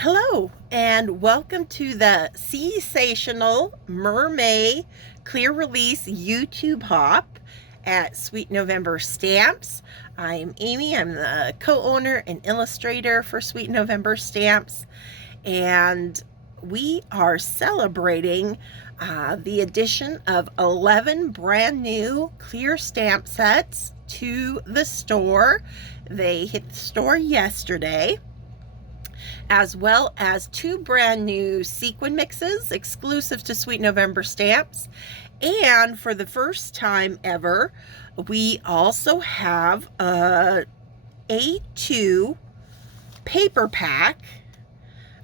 Hello and welcome to the Sea-Sational Mermay Clear Release YouTube Hop at Sweet November Stamps. I'm Amy. I'm the co-owner and illustrator for Sweet November Stamps, and we are celebrating the addition of 11 brand new clear stamp sets to the store. They hit the store yesterday, as well as 2 brand new sequin mixes exclusive to Sweet November Stamps. And for the first time ever, we also have a A2 paper pack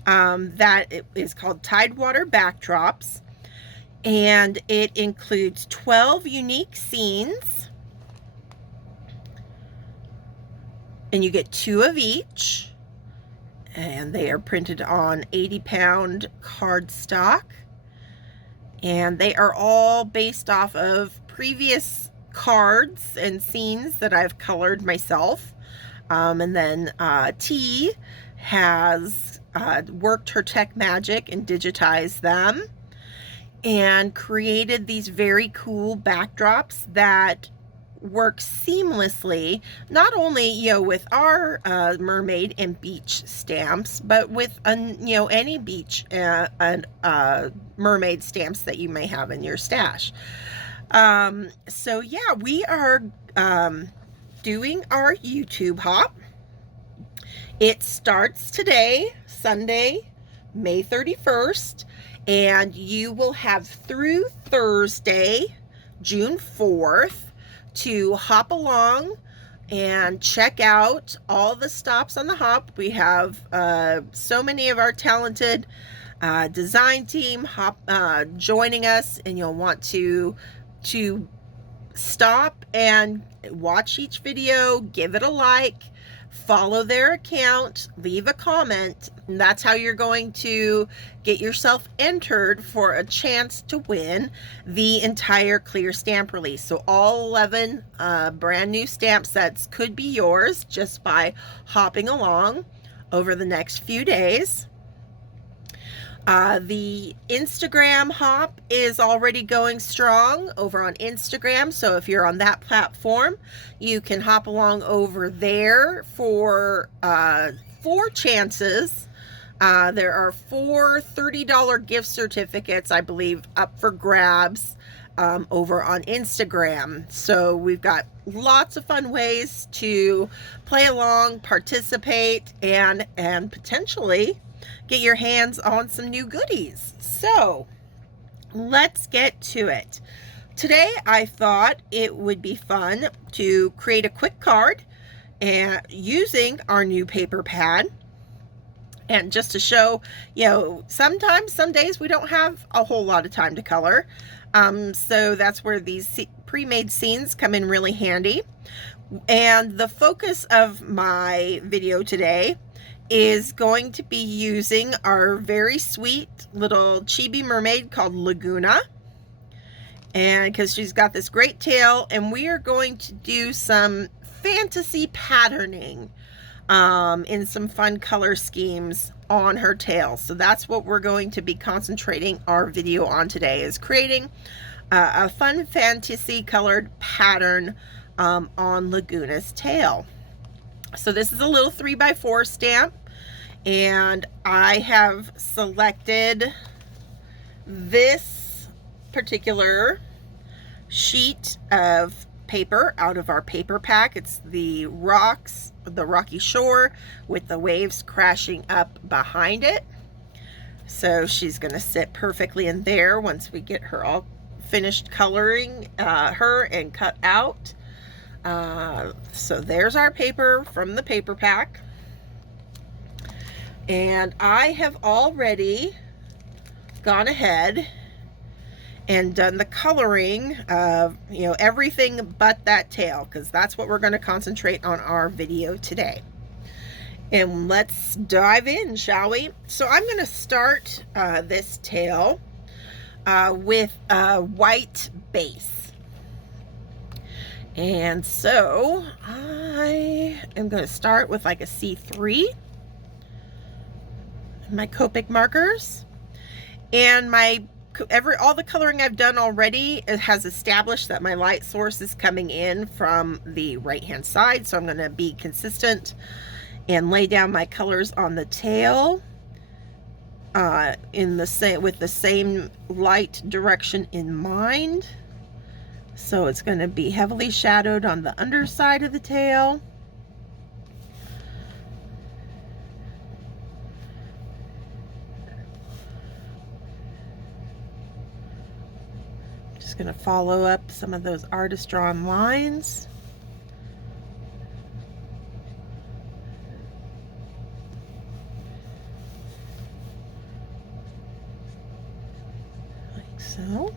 that is called Tidewater Backdrops, and it includes 12 unique scenes, and you get 2 of each. And they are printed on 80-pound cardstock, and they are all based off of previous cards and scenes that I've colored myself. And then T has worked her tech magic and digitized them and created these very cool backdrops that work seamlessly, not only with our mermaid and beach stamps, but with any beach and mermaid stamps that you may have in your stash. So yeah, we are doing our YouTube hop. It starts today, Sunday, May 31st, and you will have through Thursday, June 4th, to hop along and check out all the stops on the hop. We have so many of our talented design team joining us, and you'll want to stop and watch each video, give it a like, follow their account, leave a comment, and that's how you're going to get yourself entered for a chance to win the entire clear stamp release. So all 11 brand new stamp sets could be yours just by hopping along over the next few days. The Instagram hop is already going strong over on Instagram, so if you're on that platform, you can hop along over there for 4 chances. There are 4 $30 gift certificates, I believe, up for grabs over on Instagram. So we've got lots of fun ways to play along, participate, and potentially get your hands on some new goodies. So let's get to it. Today I thought it would be fun to create a quick card and using our new paper pad, and just to show, sometimes some days we don't have a whole lot of time to color, so that's where these pre-made scenes come in really handy. And the focus of my video today is going to be using our very sweet little chibi mermaid called Laguna, and because she's got this great tail, and we are going to do some fantasy patterning in some fun color schemes on her tail. So that's what we're going to be concentrating our video on today, is creating a fun fantasy colored pattern on Laguna's tail. So this is a little 3x4 stamp, and I have selected this particular sheet of paper out of our paper pack. It's the rocky shore with the waves crashing up behind it. So she's going to sit perfectly in there once we get her all finished coloring her and cut out. So there's our paper from the paper pack, and I have already gone ahead and done the coloring of everything but that tail, because that's what we're going to concentrate on our video today. And let's dive in, shall we? So I'm going to start this tail with a white base. And so I am going to start with like a C3, my Copic markers, and all the coloring I've done already, it has established that my light source is coming in from the right hand side, so I'm going to be consistent and lay down my colors on the tail with the same light direction in mind. So it's going to be heavily shadowed on the underside of the tail. Just going to follow up some of those artist drawn lines. Like so.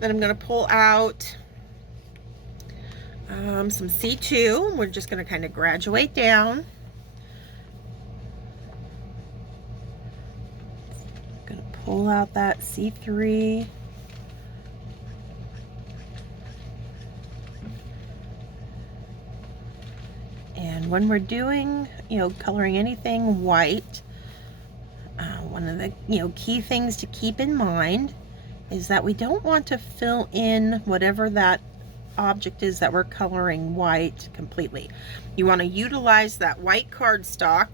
Then I'm going to pull out some C2. We're just going to kind of graduate down. Going to pull out that C3. And when we're doing, coloring anything white, one of the, key things to keep in mind is that we don't want to fill in whatever that object is that we're coloring white completely. You want to utilize that white cardstock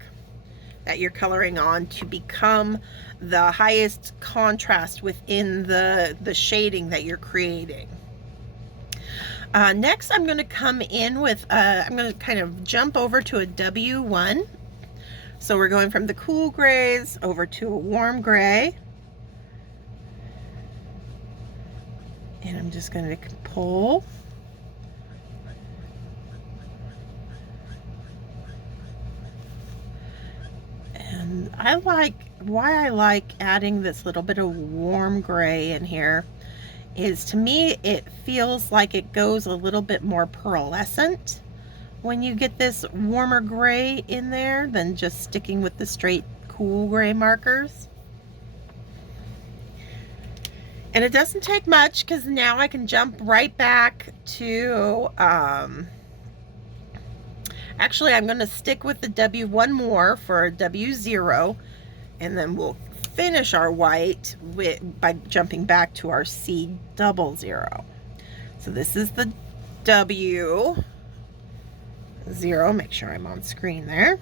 that you're coloring on to become the highest contrast within the shading that you're creating. Next, I'm going to come in with, I'm going to kind of jump over to a W1. So we're going from the cool grays over to a warm gray. And I'm just going to pull. And why I like adding this little bit of warm gray in here is, to me, it feels like it goes a little bit more pearlescent when you get this warmer gray in there than just sticking with the straight cool gray markers. And it doesn't take much, because now I can jump right back to, actually I'm going to stick with the W1 more for a W0, and then we'll finish our white by jumping back to our C00. So this is the W0. Make sure I'm on screen there.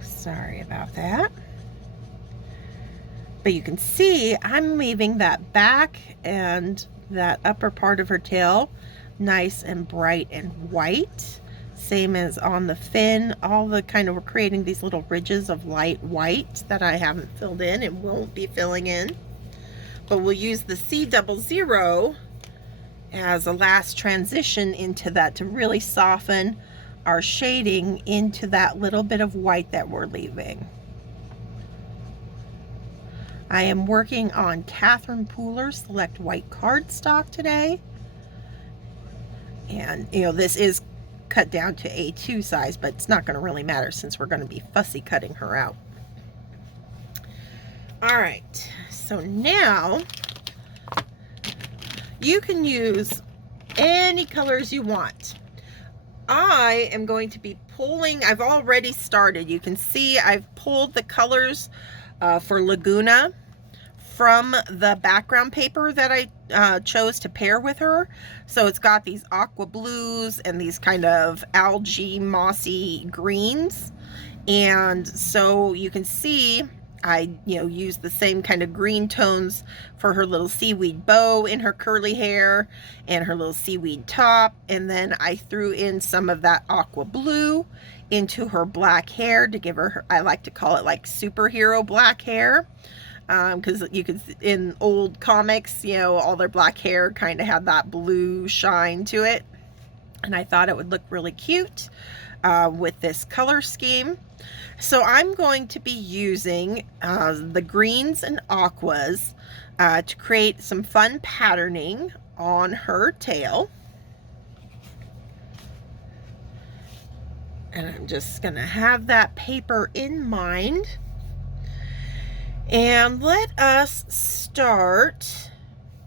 Sorry about that. But you can see I'm leaving that back and that upper part of her tail nice and bright and white. Same as on the fin. We're creating these little ridges of light white that I haven't filled in and won't be filling in. But we'll use the C00 as a last transition into that to really soften our shading into that little bit of white that we're leaving. I am working on Catherine Pooler's Select White cardstock today. And, this is cut down to A2 size, but it's not going to really matter since we're going to be fussy cutting her out. All right, so now you can use any colors you want. I am going to be pulling, I've already started. You can see I've pulled the colors for Laguna from the background paper that I chose to pair with her. So it's got these aqua blues and these kind of algae mossy greens. And so you can see I used the same kind of green tones for her little seaweed bow in her curly hair and her little seaweed top. And then I threw in some of that aqua blue into her black hair to give her, I like to call it like superhero black hair. Because you could, in old comics, all their black hair kind of had that blue shine to it. And I thought it would look really cute with this color scheme. So I'm going to be using the greens and aquas to create some fun patterning on her tail. And I'm just going to have that paper in mind. And let us start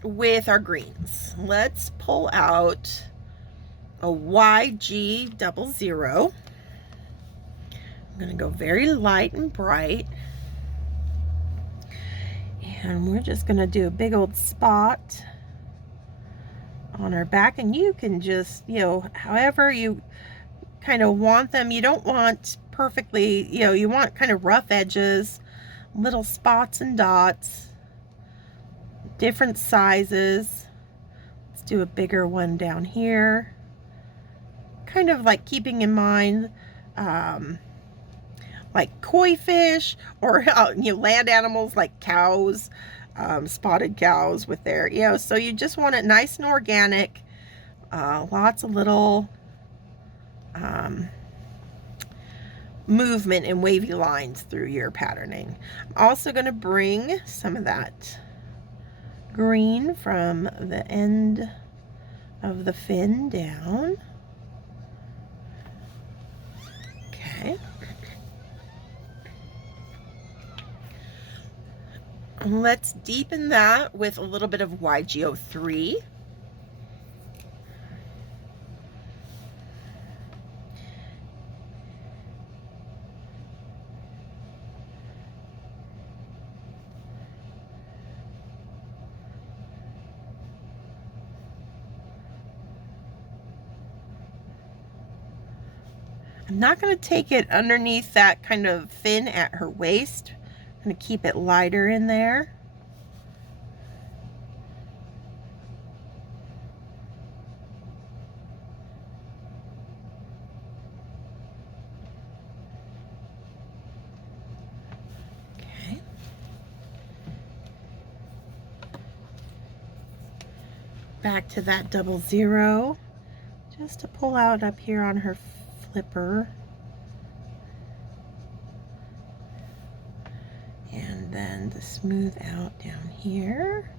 with our greens. Let's pull out a YG00. going to go very light and bright. And we're just going to do a big old spot on our back. And you can just, you know, however you kind of want them. You don't want perfectly, you know, you want kind of rough edges, little spots and dots, different sizes. Let's do a bigger one down here. Kind of like keeping in mind like koi fish or you know, land animals like cows, spotted cows with their, you know, so you just want it nice and organic, lots of little movement and wavy lines through your patterning. I'm also going to bring some of that green from the end of the fin down. Okay. Let's deepen that with a little bit of YGO3. I'm not going to take it underneath that kind of fin at her waist. I'm going to keep it lighter in there. Okay. Back to that 00, just to pull out up here on her flipper. And then to smooth out down here.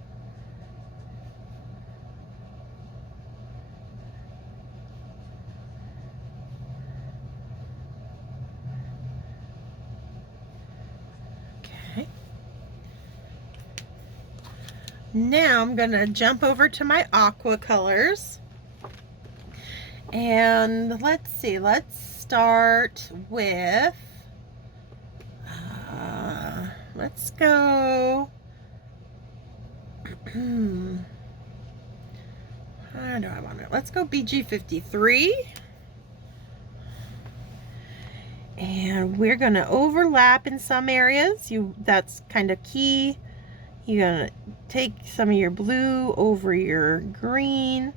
Okay. Now I'm going to jump over to my aqua colors. And let's see, let's start with, let's go, how do I want it? Let's go BG53. And we're going to overlap in some areas. That's kind of key. You're going to take some of your blue over your green,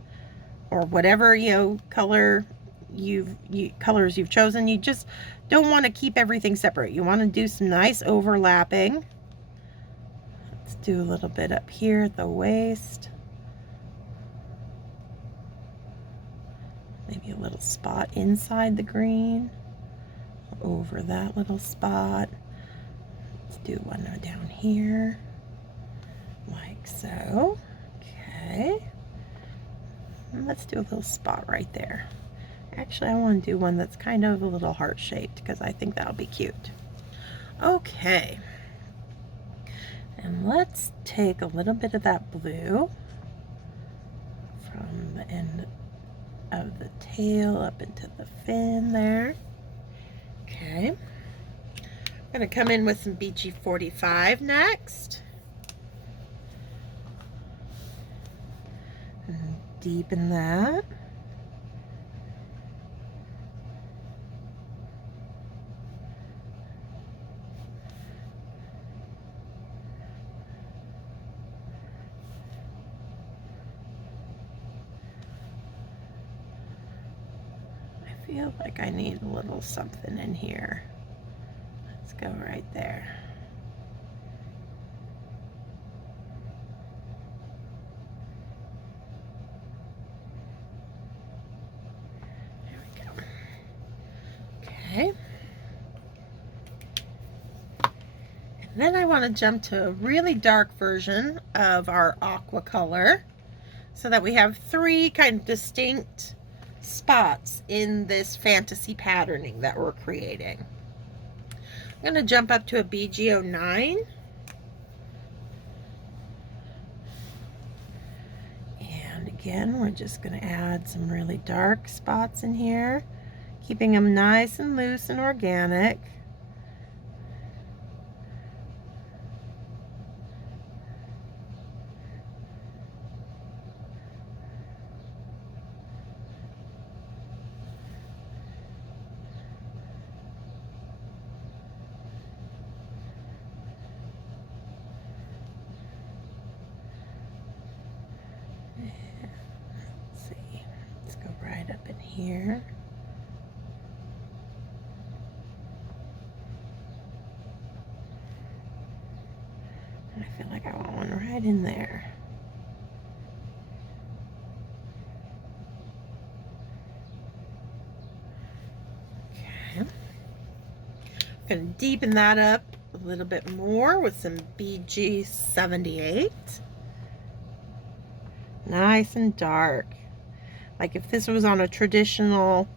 or whatever, you know, colors you've chosen. You just don't want to keep everything separate. You want to do some nice overlapping. Let's do a little bit up here at the waist. Maybe a little spot inside the green, over that little spot. Let's do one down here, like so. Okay. Let's do a little spot right there. Actually, I want to do one that's kind of a little heart-shaped because I think that'll be cute. Okay. And let's take a little bit of that blue from the end of the tail up into the fin there. Okay. I'm going to come in with some BG45 next. And deepen that. I feel like I need a little something in here. Let's go right there. There we go. Okay. And then I want to jump to a really dark version of our aqua color so that we have three kind of distinct spots in this fantasy patterning that we're creating. I'm going to jump up to a BG09. And again, we're just going to add some really dark spots in here, keeping them nice and loose and organic. Right up in here. And I feel like I want one right in there. Okay. I'm going to deepen that up a little bit more with some BG78. Nice and dark. Like if this was on a traditional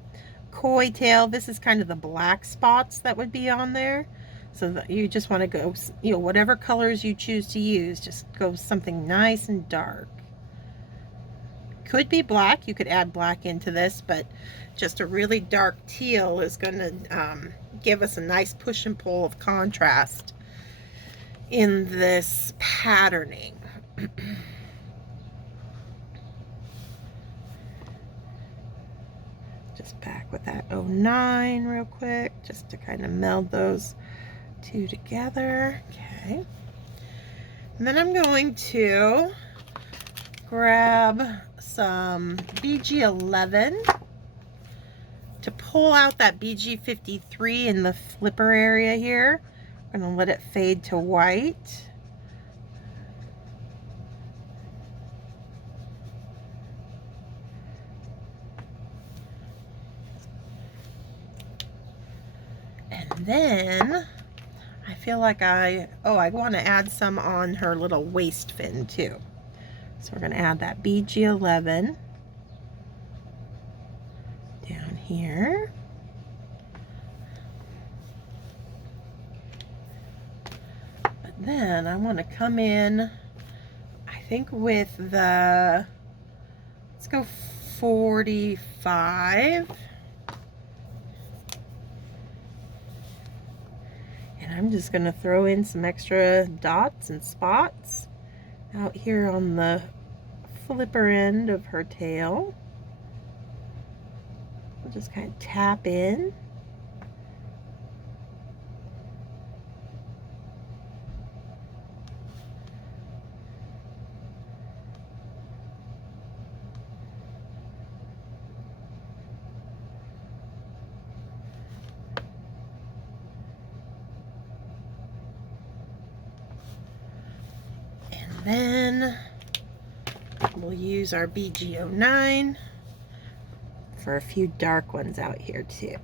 koi tail, this is kind of the black spots that would be on there. So that you just want to go, you know, whatever colors you choose to use, just go something nice and dark. Could be black, you could add black into this, but just a really dark teal is going to give us a nice push and pull of contrast in this patterning. Just back with that 09 real quick, just to kind of meld those two together. Okay. And then I'm going to grab some BG11 to pull out that BG53 in the flipper area here. I'm going to let it fade to white. And then I feel like I want to add some on her little waist fin too. So we're going to add that BG11 down here. But then I want to come in, I think with the, let's go 45. I'm just going to throw in some extra dots and spots out here on the flipper end of her tail. We'll just kind of tap in. Then we'll use our BG09 for a few dark ones out here too.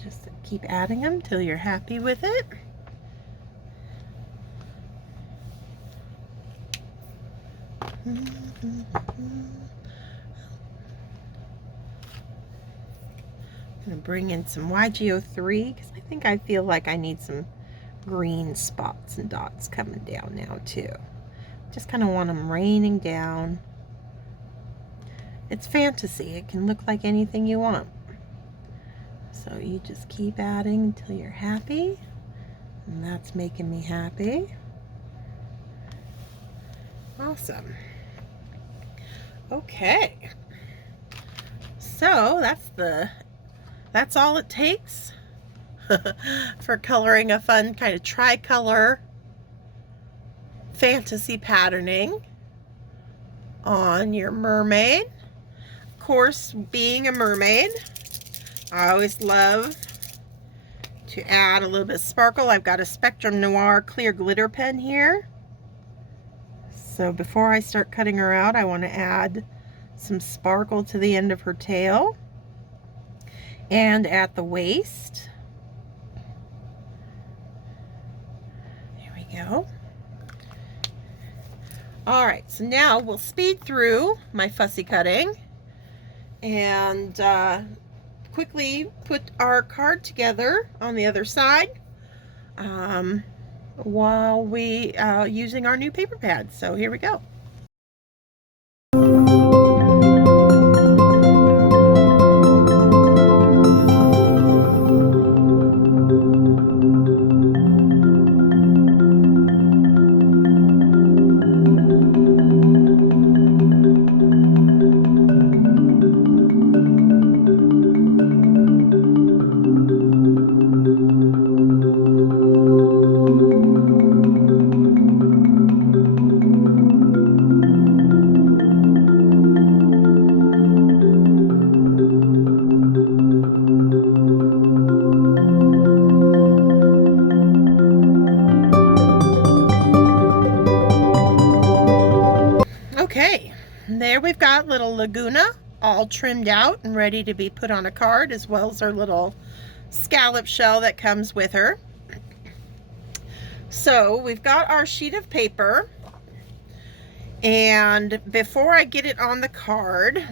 Just keep adding them till you're happy with it. I'm going to bring in some YG03 because I feel like I need some green spots and dots coming down now too. Just kind of want them raining down. It's fantasy. It can look like anything you want. So you just keep adding until you're happy. And that's making me happy. Awesome. Okay. So that's all it takes for coloring a fun kind of tricolor fantasy patterning on your mermaid. Of course, being a mermaid, I always love to add a little bit of sparkle. I've got a Spectrum Noir clear glitter pen here. So before I start cutting her out, I want to add some sparkle to the end of her tail and at the waist. There we go. All right, so now we'll speed through my fussy cutting and quickly put our card together on the other side while we using our new paper pads. So here we go. Okay, there we've got little Laguna all trimmed out and ready to be put on a card, as well as our little scallop shell that comes with her. So we've got our sheet of paper, and before I get it on the card,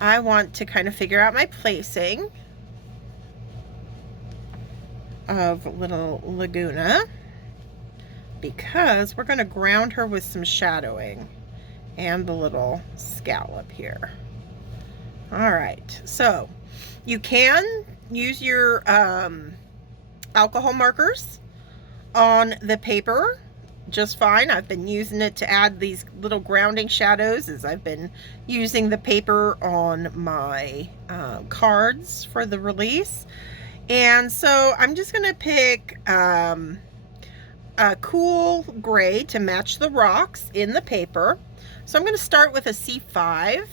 I want to kind of figure out my placing of little Laguna, because we're going to ground her with some shadowing and the little scallop here. All right, so you can use your alcohol markers on the paper just fine. I've been using it to add these little grounding shadows as I've been using the paper on my cards for the release. And so I'm just going to pick a cool gray to match the rocks in the paper. So I'm going to start with a C5,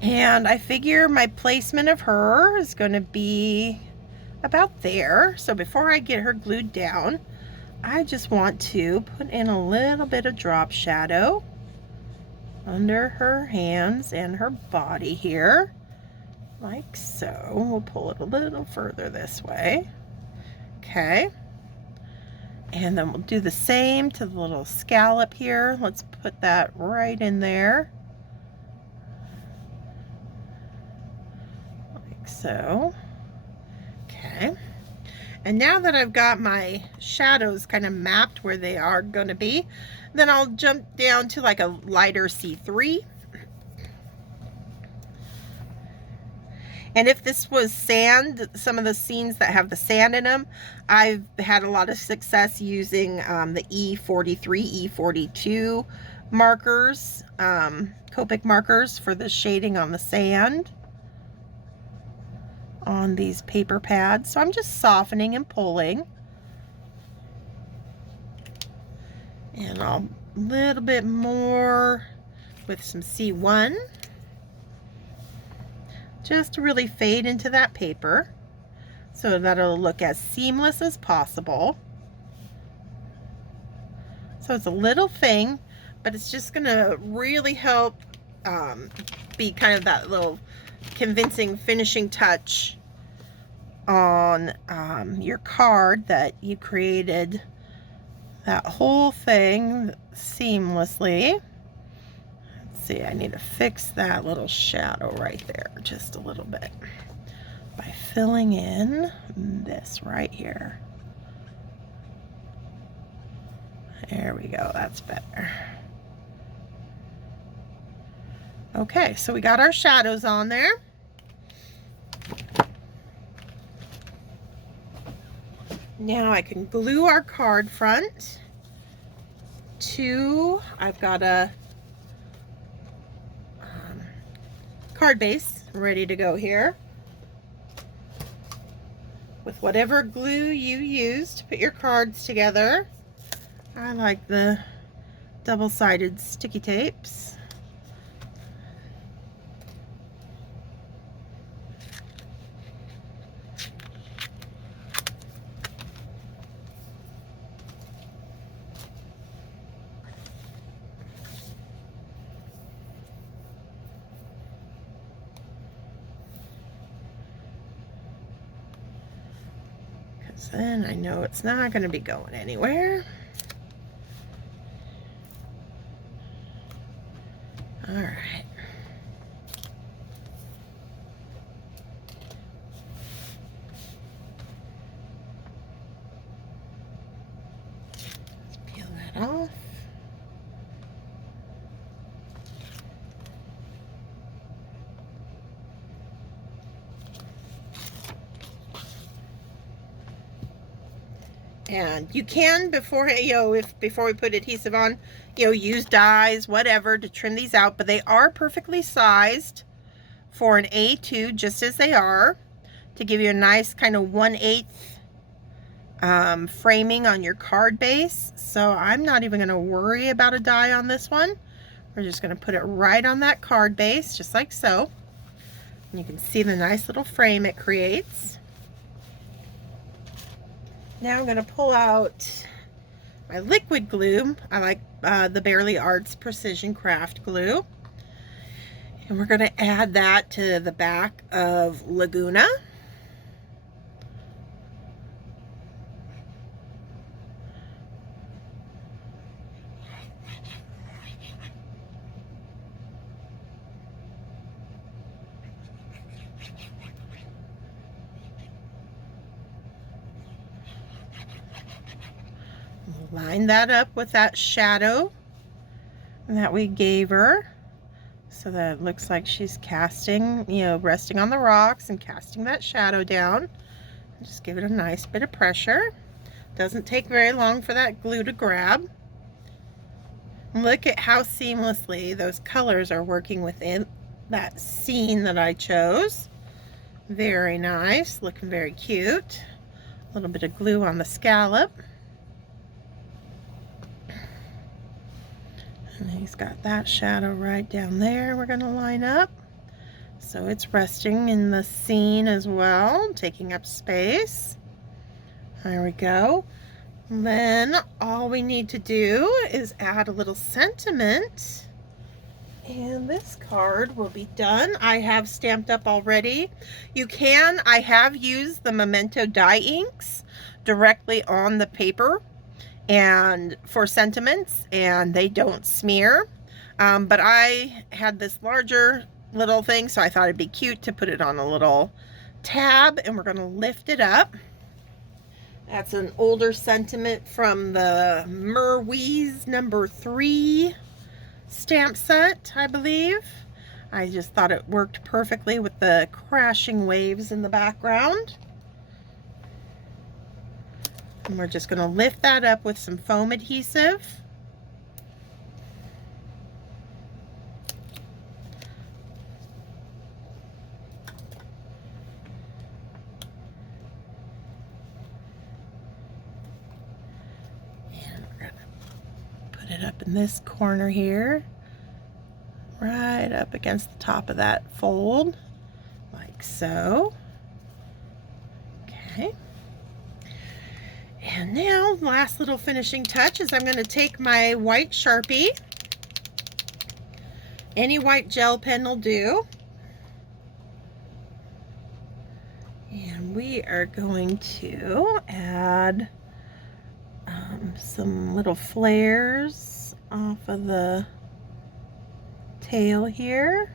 and I figure my placement of her is going to be about there. So before I get her glued down, I just want to put in a little bit of drop shadow under her hands and her body here, like so. We'll pull it a little further this way. Okay. And then we'll do the same to the little scallop here. Let's put that right in there. Like so. Okay. And now that I've got my shadows kind of mapped where they are going to be, then I'll jump down to like a lighter C3. And if this was sand, some of the scenes that have the sand in them, I've had a lot of success using the E43, E42 markers, Copic markers for the shading on the sand on these paper pads. So I'm just softening and pulling. And a little bit more with some C1. Just to really fade into that paper so that it'll look as seamless as possible. So it's a little thing, but it's just gonna really help be kind of that little convincing finishing touch on your card that you created that whole thing seamlessly. See, I need to fix that little shadow right there just a little bit by filling in this right here. There we go, that's better. Okay, so we got our shadows on there. Now I can glue our card front to, I've got a card base ready to go here with whatever glue you use to put your cards together. I like the double-sided sticky tapes. Then I know it's not going to be going anywhere. All right. off. And you can, before we put adhesive on, use dies, whatever, to trim these out, but they are perfectly sized for an A2, just as they are, to give you a nice kind of 1/8 framing on your card base. So I'm not even going to worry about a die on this one. We're just going to put it right on that card base, just like so. And you can see the nice little frame it creates. Now I'm going to pull out my liquid glue. I like the Barely Arts Precision Craft Glue. And we're going to add that to the back of Laguna. Line that up with that shadow that we gave her, so that it looks like she's casting, resting on the rocks and casting that shadow down. Just give it a nice bit of pressure. Doesn't take very long for that glue to grab. Look at how seamlessly those colors are working within that scene that I chose. Very nice, looking very cute. A little bit of glue on the scallop. And he's got that shadow right down there we're going to line up. So it's resting in the scene as well, taking up space. There we go. And then all we need to do is add a little sentiment. And this card will be done. I have stamped up already. I have used the Memento die inks directly on the paper and for sentiments, and they don't smear, but I had this larger little thing, so I thought it'd be cute to put it on a little tab, and we're going to lift it up. That's an older sentiment from the Merwees #3 stamp set, I believe. I just thought it worked perfectly with the crashing waves in the background. And we're just going to lift that up with some foam adhesive. And we're going to put it up in this corner here, right up against the top of that fold, like so. Okay. And now, last little finishing touch is I'm going to take my white Sharpie. Any white gel pen will do. And we are going to add some little flares off of the tail here.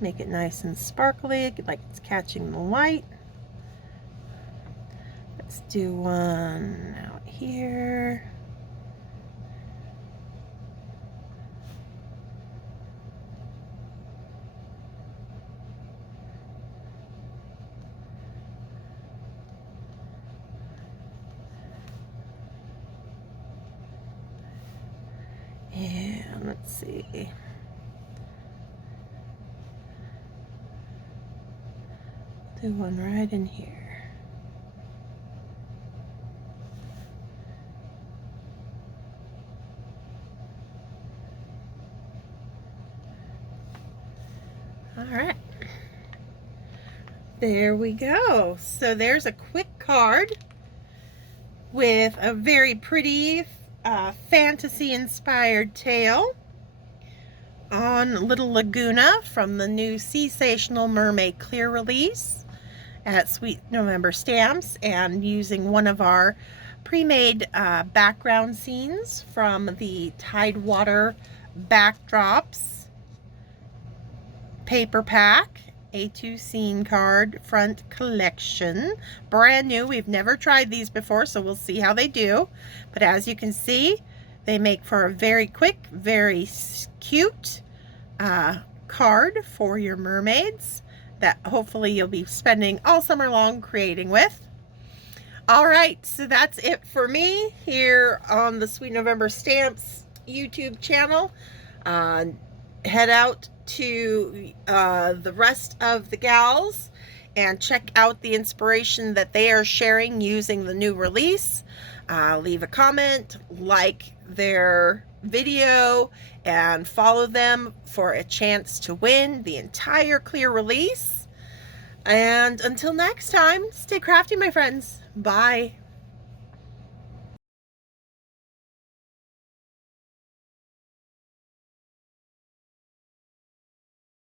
Make it nice and sparkly, like it's catching the light. Let's do one out here. And let's see. Do one right in here. All right, there we go. So there's a quick card with a very pretty fantasy inspired tail on Little Laguna from the new Sea-Sational Mermay clear release at Sweet November Stamps, and using one of our pre-made background scenes from the Tidewater Backdrops paper pack A2 scene card front collection. Brand new. We've never tried these before, so we'll see how they do. But as you can see, They make for a very quick, very cute card for your mermaids that hopefully you'll be spending all summer long creating with. All right, so that's it for me here on the Sweet November Stamps YouTube channel. Head out to the rest of the gals and check out the inspiration that they are sharing using the new release. Leave a comment, like their video, and follow them for a chance to win the entire clear release. And until next time, stay crafty, my friends. Bye.